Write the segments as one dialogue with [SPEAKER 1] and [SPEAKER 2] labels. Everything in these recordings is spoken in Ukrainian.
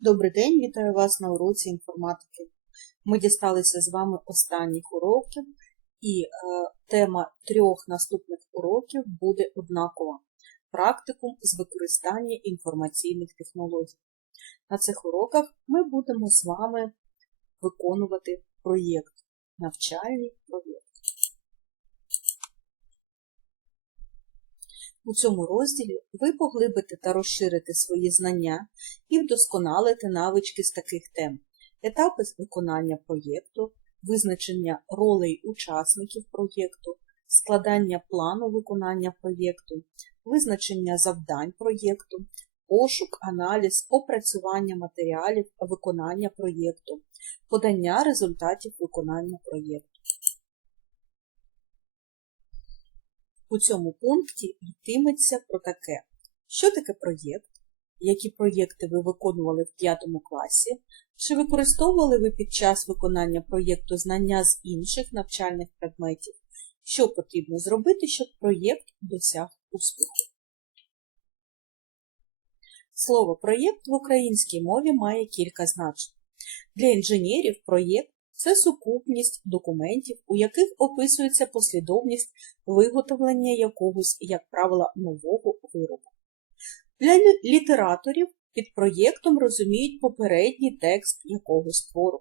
[SPEAKER 1] Добрий день, вітаю вас на уроці інформатики. Ми дісталися з вами останніх уроків, і е, тема трьох наступних уроків буде однакова практикум з використання інформаційних технологій. На цих уроках ми будемо з вами виконувати проєкт, навчальний проєкт. У цьому розділі ви поглибите та розширите свої знання і вдосконалите навички з таких тем: етапи з виконання проєкту, визначення ролей учасників проєкту, складання плану виконання проєкту, визначення завдань проєкту, пошук, аналіз, опрацювання матеріалів виконання проєкту, подання результатів виконання проєкту. У цьому пункті йтиметься про таке, що таке проєкт, які проєкти ви виконували в 5 класі, чи використовували ви під час виконання проєкту знання з інших навчальних предметів, що потрібно зробити, щоб проєкт досяг успіху. Слово проєкт в українській мові має кілька значень. Для інженерів проєкт це сукупність документів, у яких описується послідовність виготовлення якогось, як правило, нового виробу. Для літераторів під проєктом розуміють попередній текст якогось твору.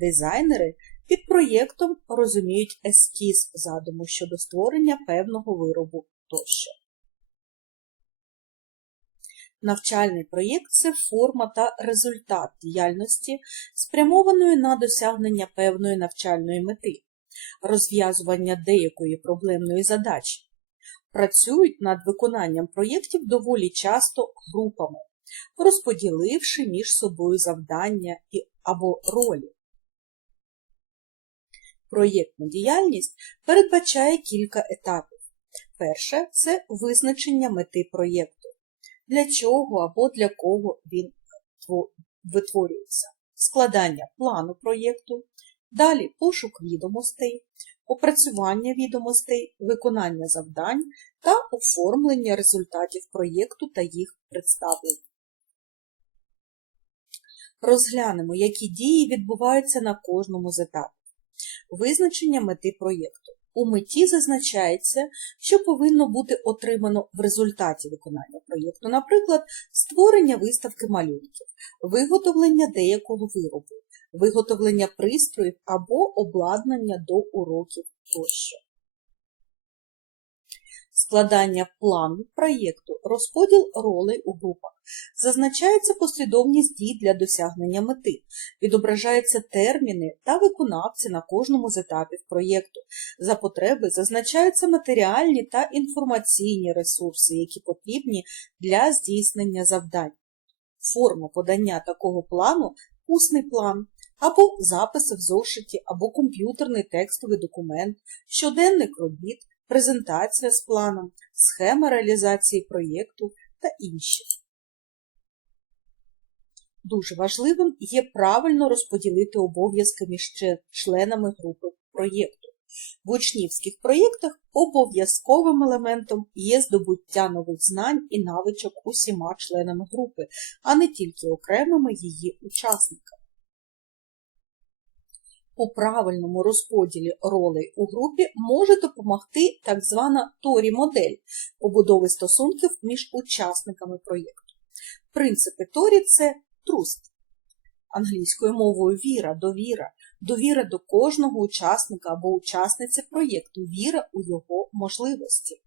[SPEAKER 1] Дизайнери під проєктом розуміють ескіз задуму щодо створення певного виробу тощо. Навчальний проєкт це форма та результат діяльності, спрямованої на досягнення певної навчальної мети, розв'язування деякої проблемної задачі. Працюють над виконанням проєктів доволі часто групами, розподіливши між собою завдання або ролі. Проєктна діяльність передбачає кілька етапів. Перше це визначення мети проєкту для чого або для кого він витворюється, складання плану проєкту, далі пошук відомостей, опрацювання відомостей, виконання завдань та оформлення результатів проєкту та їх представлення. Розглянемо, які дії відбуваються на кожному з етапів. Визначення мети проєкту. У меті зазначається, що повинно бути отримано в результаті виконання проєкту, наприклад, створення виставки малюнків, виготовлення деякого виробу, виготовлення пристроїв або обладнання до уроків тощо. Складання плану проєкту, розподіл ролей у групах. Зазначається послідовність дій для досягнення мети, відображаються терміни та виконавці на кожному з етапів проєкту. За потреби зазначаються матеріальні та інформаційні ресурси, які потрібні для здійснення завдань. Форма подання такого плану усний план, або записи в зошиті, або комп'ютерний текстовий документ, щоденник робіт, презентація з планом, схема реалізації проєкту та інші. Дуже важливим є правильно розподілити обов'язки між членами групи проєкту. В учнівських проєктах обов'язковим елементом є здобуття нових знань і навичок усіма членами групи, а не тільки окремими її учасниками. У правильному розподілі ролей у групі може допомогти так звана Торі-модель побудови стосунків між учасниками проєкту. Принципи Торі це труст, англійською мовою віра, довіра, довіра до кожного учасника або учасниці проєкту, віра у його можливості.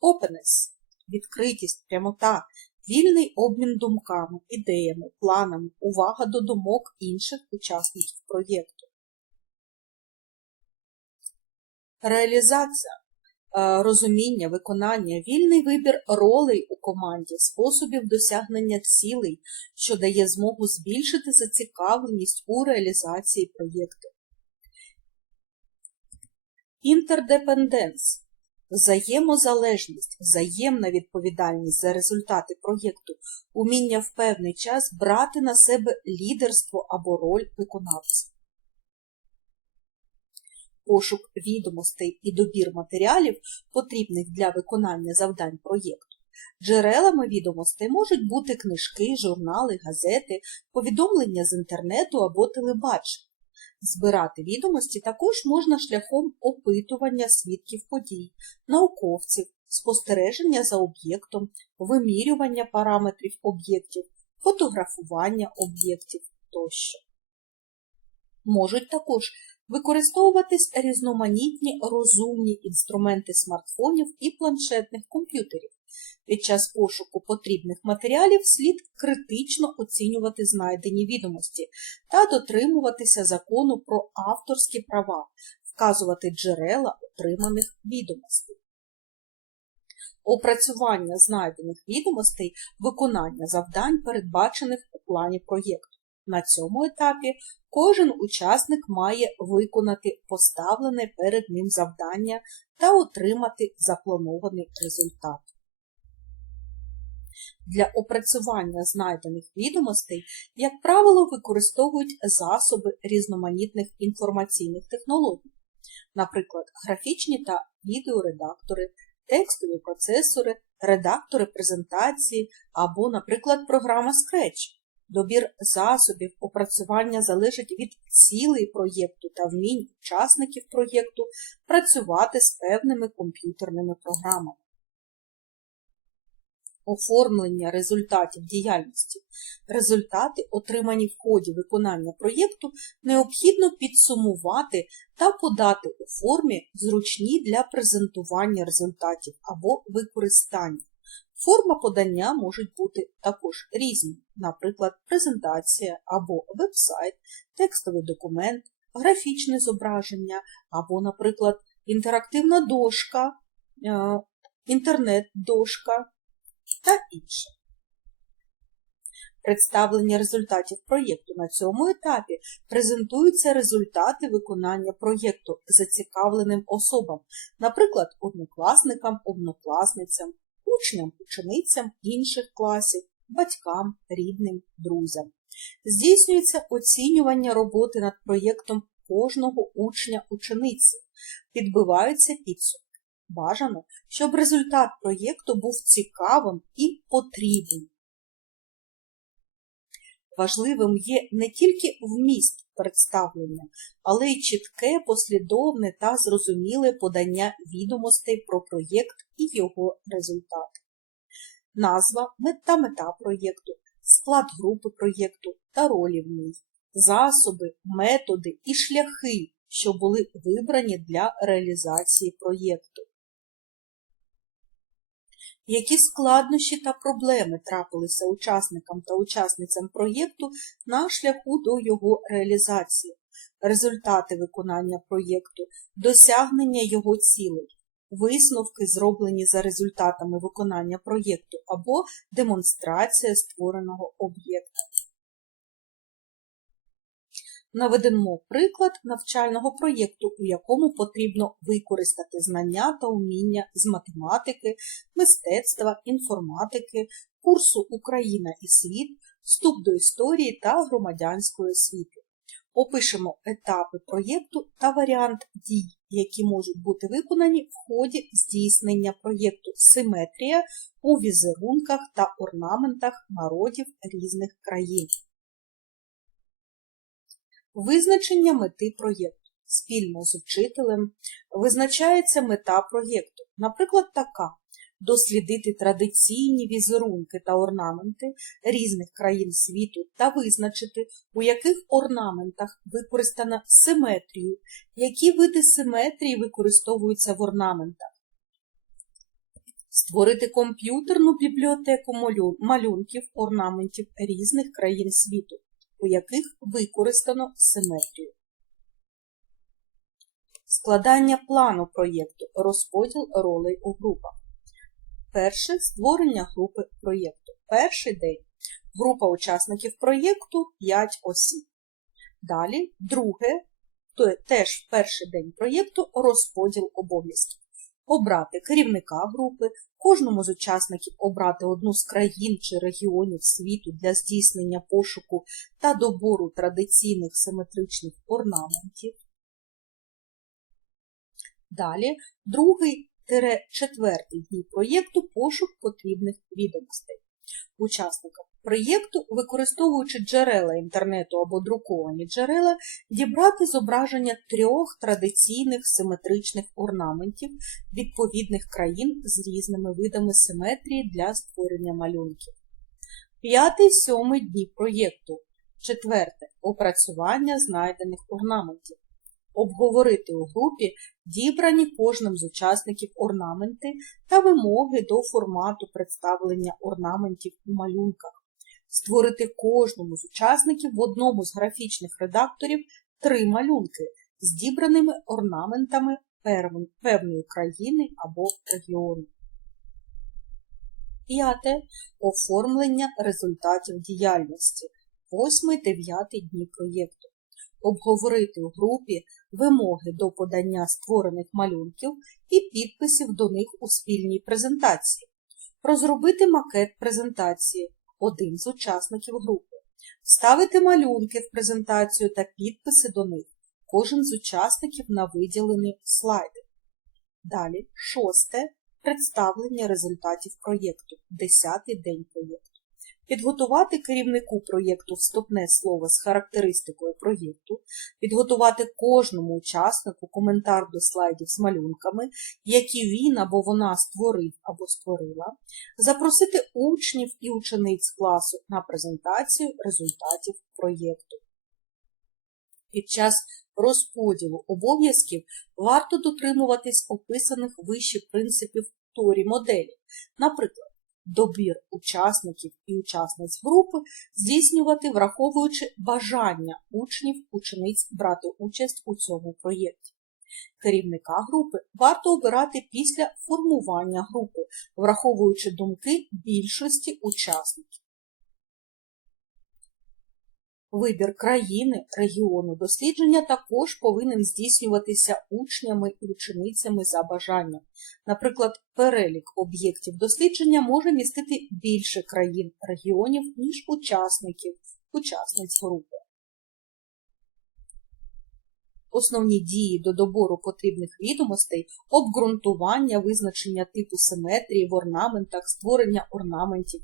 [SPEAKER 1] Openness – відкритість, прямота, вільний обмін думками, ідеями, планами, увага до думок інших учасників проєкту. Реалізація, е, розуміння, виконання, вільний вибір ролей у команді, способів досягнення цілей, що дає змогу збільшити зацікавленість у реалізації проєкту. Інтердепенденс взаємозалежність, взаємна відповідальність за результати проєкту, уміння в певний час брати на себе лідерство або роль виконавця пошук відомостей і добір матеріалів, потрібних для виконання завдань проєкту, Джерелами відомостей можуть бути книжки, журнали, газети, повідомлення з інтернету або телебачення. Збирати відомості також можна шляхом опитування свідків подій, науковців, спостереження за об'єктом, вимірювання параметрів об'єктів, фотографування об'єктів тощо. Можуть також використовуватись різноманітні розумні інструменти смартфонів і планшетних комп'ютерів. Під час пошуку потрібних матеріалів слід критично оцінювати знайдені відомості та дотримуватися закону про авторські права, вказувати джерела отриманих відомостей. Опрацювання знайдених відомостей, виконання завдань, передбачених у плані проєкту. На цьому етапі кожен учасник має виконати поставлене перед ним завдання та отримати запланований результат. Для опрацювання знайдених відомостей, як правило, використовують засоби різноманітних інформаційних технологій, наприклад, графічні та відеоредактори, текстові процесори, редактори презентації або, наприклад, програма Scratch. Добір засобів опрацювання залежить від цілей проєкту та вмінь учасників проєкту працювати з певними комп'ютерними програмами. Оформлення результатів діяльності. Результати, отримані в ході виконання проєкту, необхідно підсумувати та подати у формі зручні для презентування результатів або використання. Форма подання можуть бути також різні, наприклад, презентація або веб-сайт, текстовий документ, графічне зображення, або, наприклад, інтерактивна дошка, е, інтернет-дошка та інше. Представлення результатів проєкту на цьому етапі презентуються результати виконання проєкту зацікавленим особам, наприклад, однокласникам, однокласницям, учням, ученицям інших класів, батькам, рідним, друзям. Здійснюється оцінювання роботи над проєктом кожного учня-учениці, підбиваються підсумки. Бажано, щоб результат проєкту був цікавим і потрібним. Важливим є не тільки вміст представлення, але й чітке, послідовне та зрозуміле подання відомостей про проєкт і його результат. Назва та мета проєкту, склад групи проєкту та ролі в ній, засоби, методи і шляхи, що були вибрані для реалізації проєкту. Які складнощі та проблеми трапилися учасникам та учасницям проєкту на шляху до його реалізації, результати виконання проєкту, досягнення його цілей, висновки, зроблені за результатами виконання проєкту або демонстрація створеного об'єкта. Наведемо приклад навчального проєкту, у якому потрібно використати знання та уміння з математики, мистецтва, інформатики, курсу Україна і світ, вступ до історії та громадянської освіти. Опишемо етапи проєкту та варіант дій, які можуть бути виконані в ході здійснення проєкту Симетрія у візерунках та орнаментах народів різних країн. Визначення мети проєкту. Спільно з учителем визначається мета проєкту, наприклад, така дослідити традиційні візерунки та орнаменти різних країн світу та визначити, у яких орнаментах використано симетрію, які види симетрії використовуються в орнаментах. Створити комп'ютерну бібліотеку малюнків орнаментів різних країн світу у яких використано симетрію. Складання плану проєкту, розподіл ролей у групах. Перше створення групи проєкту. Перший день. Група учасників проєкту 5 осіб. Далі, друге, теж перший день проєкту розподіл обов'язків. Обрати керівника групи, Кожному з учасників обрати одну з країн чи регіонів світу для здійснення пошуку та добору традиційних симетричних орнаментів. Далі, другий четвертий дні проєкту пошук потрібних відомостей. Учасникам проєкту, використовуючи джерела інтернету або друковані джерела, дібрати зображення трьох традиційних симетричних орнаментів відповідних країн з різними видами симетрії для створення малюнків. П'ятий сьомий дні проєкту. Четверте опрацювання знайдених орнаментів. Обговорити у групі дібрані кожним з учасників орнаменти та вимоги до формату представлення орнаментів у малюнках. Створити кожному з учасників в одному з графічних редакторів три малюнки з дібраними орнаментами певної країни або регіону. П'яте оформлення результатів діяльності. 8-9 дні проєкту. Обговорити у групі вимоги до подання створених малюнків і підписів до них у спільній презентації. Розробити макет презентації один з учасників групи. Вставити малюнки в презентацію та підписи до них. Кожен з учасників на виділені слайди. Далі, шосте представлення результатів проєкту. Десятий день проєкту. Підготувати керівнику проєкту вступне слово з характеристикою проєкту, підготувати кожному учаснику коментар до слайдів з малюнками, які він або вона створив або створила, запросити учнів і учениць класу на презентацію результатів проєкту. Під час розподілу обов'язків варто дотримуватись описаних вище принципів Торі моделі. Наприклад, добір учасників і учасниць групи здійснювати, враховуючи бажання учнів, учениць брати участь у цьому проєкті. Керівника групи варто обирати після формування групи, враховуючи думки більшості учасників. Вибір країни, регіону дослідження також повинен здійснюватися учнями і ученицями за бажанням. Наприклад, перелік об'єктів дослідження може містити більше країн, регіонів, ніж учасників, учасниць групи. Основні дії до добору потрібних відомостей, обґрунтування, визначення типу симетрії в орнаментах, створення орнаментів,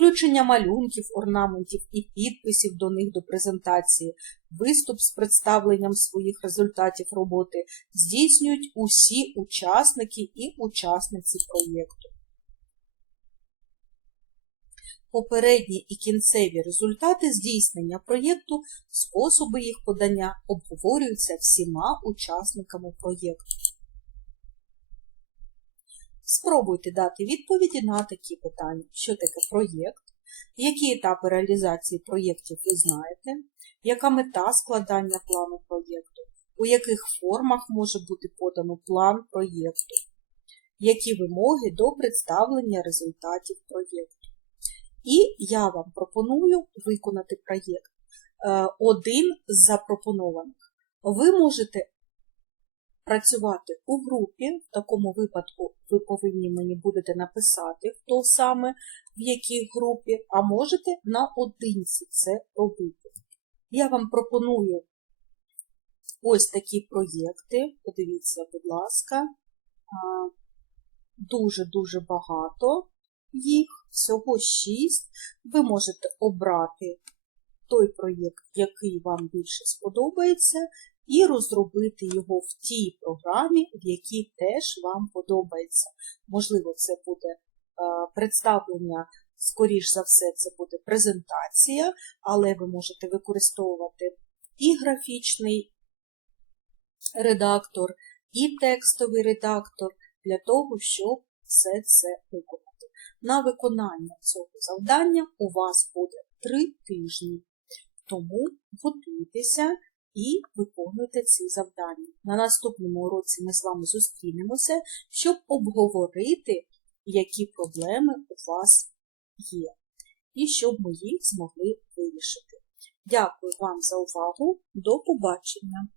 [SPEAKER 1] включення малюнків, орнаментів і підписів до них до презентації, виступ з представленням своїх результатів роботи здійснюють усі учасники і учасниці проєкту. Попередні і кінцеві результати здійснення проєкту, способи їх подання обговорюються всіма учасниками проєкту. Спробуйте дати відповіді на такі питання, що таке проєкт, які етапи реалізації проєктів ви знаєте, яка мета складання плану проєкту, у яких формах може бути подано план проєкту, які вимоги до представлення результатів проєкту. І я вам пропоную виконати проєкт. Е, Один з запропонованих. Ви можете працювати у групі, в такому випадку ви повинні мені будете написати, хто саме в якій групі, а можете наодинці це робити. Я вам пропоную ось такі проєкти. Подивіться, будь ласка, дуже-дуже багато їх, всього 6. Ви можете обрати той проєкт, який вам більше сподобається, і розробити його в тій програмі, в якій теж вам подобається. Можливо, це буде е, представлення, скоріш за все, це буде презентація, але ви можете використовувати і графічний редактор, і текстовий редактор для того, щоб все це виконати. На виконання цього завдання у вас буде 3 тижні. Тому готуйтеся і виконуйте ці завдання. На наступному уроці ми з вами зустрінемося, щоб обговорити, які проблеми у вас є, і щоб ми їх змогли вирішити. Дякую вам за увагу. До побачення!